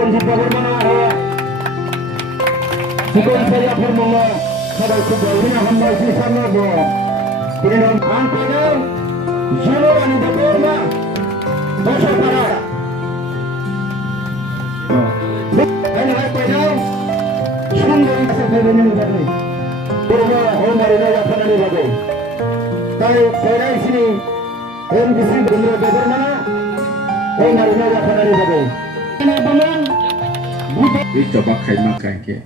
rojit bagaimana ya? Bukan saya formula kalau sebenarnya hamba sih sama bo. Kemudian angkanya zero ani dapat dosa parah. Ini apa ya? Sungguh sebenarnya ini tadi. Pura homari naya panani bagai. Tapi pada sini MDC benar bagaimana? Homari naya panani bagai. Ini bangun. Ini coba makan ke.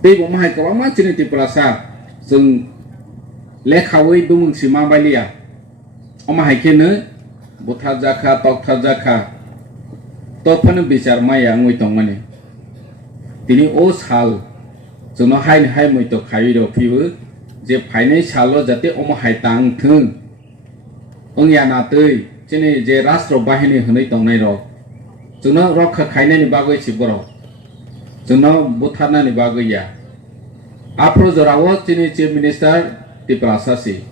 Tapi mahai kalau macam ni Tiprasa, seng lekhaui bumung Simalwngo, mahai kene Butharjakmano, topan bicara maya Mwito mana. Tini os hal, jono hai Mwito khaiui do piu, je paine chalo jate mahai tang thung, ya natui, cini je rastro bahini hunai tongnai ro, jono rok khaine ni bagoi ciboro. Jono Butharna ni bagai ya. Apro jorawo cini Chief Minister Tiprasa si.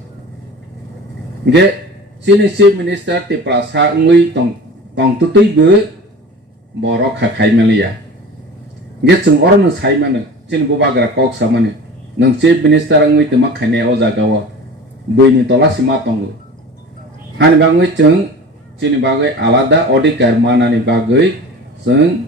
Ge cini Chief Minister Tiprasa ngui tong tutui be borok khai melia. Ge chung orang sai mana cini bubagra kok samane. Nang Chief Minister ngui temak khane o jagawo. Buini tola sima tongu. Han bangui chung cini bagai alada odikar mana ni bagai seng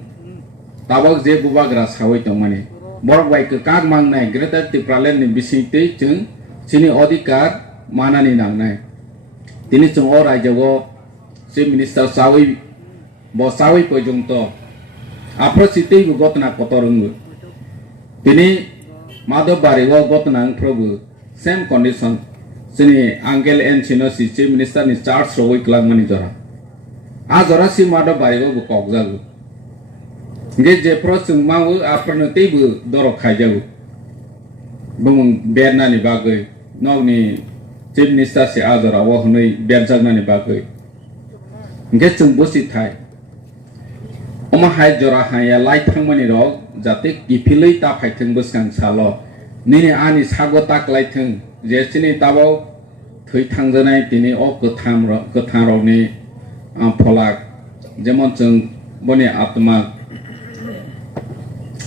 tabak je bubagra sawai tongmani borok bai ke kag mangnai greater Tipralen ni bisingte chung sini odikar manani nangnai tini chung o raijago Chief Minister sawai bo sawai pojungto apro sitei bu gotna kotorungu tini madobari wo gotna probu same condition sini angel en sino si Chief Minister ni charge roi klangmani jora a jora si madobari wo bu kokjagu Ge je prosung mau apno tebu dorok khajagu bumung berna ni bagai nog ni Chief Minister se azara wo hnoi berjagna ni bagai ge chung bosi thai oma hai jora haya lai thangmani rok jate kipilei ta phaitheng buskang salo nini ani sago tak lai theng je chini tabo thoi thangjanai tini o Kwthar rok ni pholak jemon chung boni atma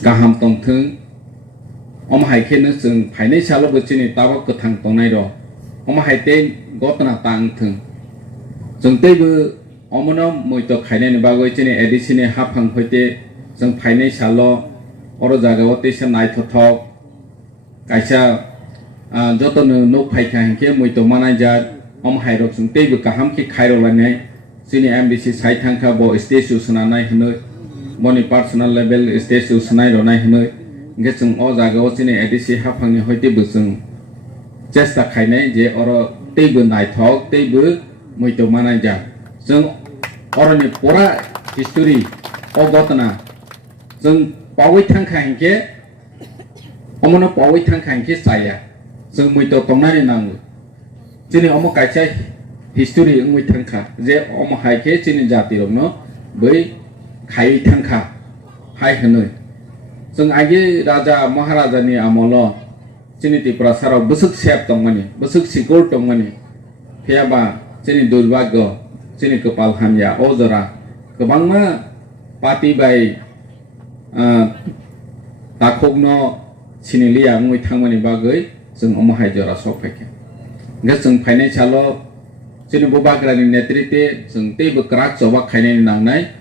Gaham tong thung, hai kene seng paine chalo bocini tawa Kwthar tongnai ro, hai te gotna tang thung, seng te bu omono Mwito khaine ni bagoi chini edisini hafang hoite seng paine chalo oro jaga ote se nai thothok kaisa joto no phaikha hingke Mwito manai ja hai rok seng te bu kaham ki khairo lanai sini MBC sai thangkha bo stage sunanai hinoi Boni personal level stage usnai ronai hinoi gesung o jaga o chini edc hafangni hoite busung chesta khainai je oro teibu naithok teibu Mwito manai ja jung oroni pura history o gotna jung pawai thangkha hingke omono pawai thangkha hingke saya jung Mwito tongnani nangu chini omo kaisa history ngui thangkha je omo haike chini jati rokno bai khaiui thangkha hai hanoi jung agi raja maharaja ni amolo chini Tiprasa ro busuk sep tongmani busuk sikor tongmani phiaba chini durbagyo chini kapal hamya o jora kwbangma pati bai takhokno chinilia ngui thangmani bagoi jung omo hai jora sokphaikha ge jung phainai chalo chini bubagrani netritwe jung teibo krak chobak khainai nangnai